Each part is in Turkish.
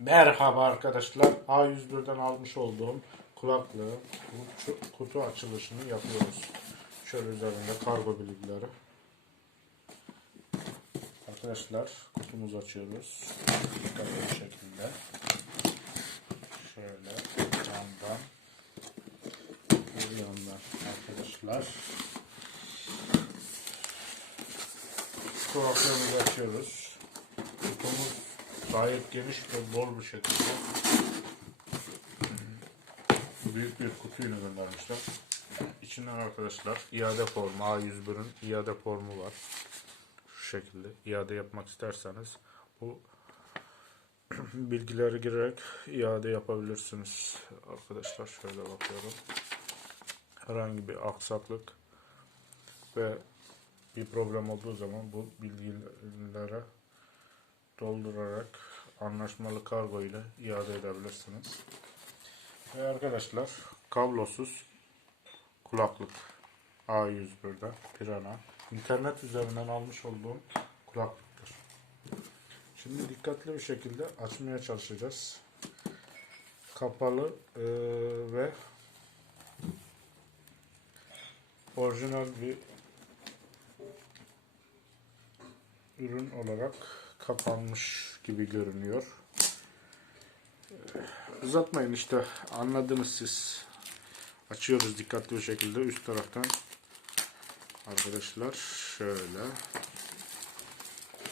Merhaba arkadaşlar. A101'den almış olduğum kulaklığı kutu, açılışını yapıyoruz. Şöyle üzerinde kargo bilgileri. Arkadaşlar kutumuzu açıyoruz. Bir şekilde. Şöyle yandan bir yandan arkadaşlar. Kulaklığımızı açıyoruz. Gayet geniş ve bol bir şekilde. Büyük bir kutuyla göndermişler. İçinden arkadaşlar iade formu A101'in iade formu var. Şu şekilde iade yapmak isterseniz bu bilgileri girerek iade yapabilirsiniz. Arkadaşlar şöyle bakıyorum. Herhangi bir aksaklık ve bir problem olduğu zaman bu bilgilere doldurarak anlaşmalı kargo ile iade edebilirsiniz. Ve arkadaşlar kablosuz kulaklık A101'den Pirana. İnternet üzerinden almış olduğum kulaklıktır. Şimdi dikkatli bir şekilde açmaya çalışacağız. Kapalı eee, ve orijinal bir ürün olarak kapanmış gibi görünüyor. Ee, Uzatmayın işte anladınız siz. Açıyoruz dikkatli bir şekilde üst taraftan. Arkadaşlar şöyle.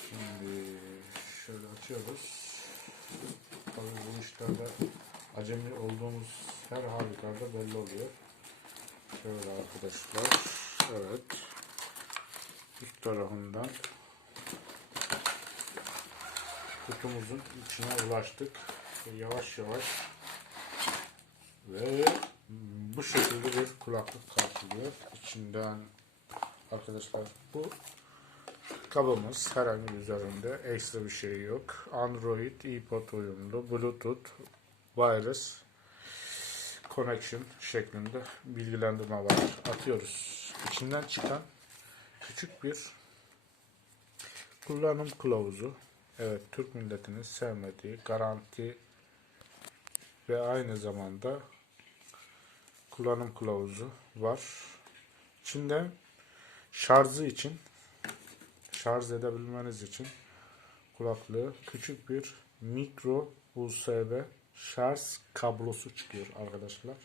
Şimdi şöyle açıyoruz. Tabii bu işlerde acemi olduğumuz her halükarda belli oluyor. Şöyle arkadaşlar. Evet. Üst tarafından kutumuzun içine ulaştık. Ve Yavaş yavaş ve bu şekilde bir kulaklık karşılıyor. İçinden arkadaşlar bu kabımız herhangi bir üzerinde ekstra bir şey yok. Android, iPod uyumlu, Bluetooth, Wireless Connection şeklinde bilgilendirme var. Atıyoruz. İçinden çıkan küçük bir kullanım kılavuzu. Evet, Türk milletinin sevmediği garanti ve aynı zamanda kullanım kılavuzu var. İçinde şarjı için şarj edebilmeniz için kulaklığı küçük bir mikro USB şarj kablosu çıkıyor arkadaşlar.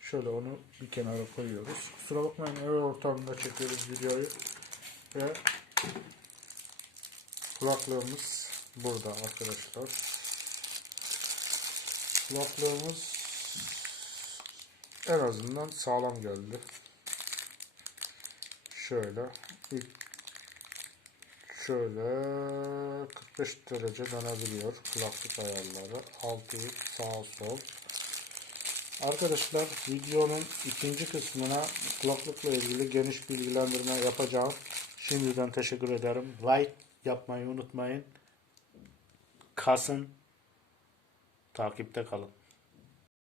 Şöyle onu bir kenara koyuyoruz. Kusura bakmayın ev ortamında çekiyoruz videoyu ve Kulaklığımız burada arkadaşlar. Kulaklığımız en azından sağlam geldi. Şöyle ilk şöyle 45 derece dönebiliyor kulaklık ayarları. Altı sağ sol. Arkadaşlar videonun ikinci kısmına kulaklıkla ilgili geniş bilgilendirme yapacağım. Şimdiden teşekkür ederim. Like yapmayı unutmayın. Kasın. Takipte kalın.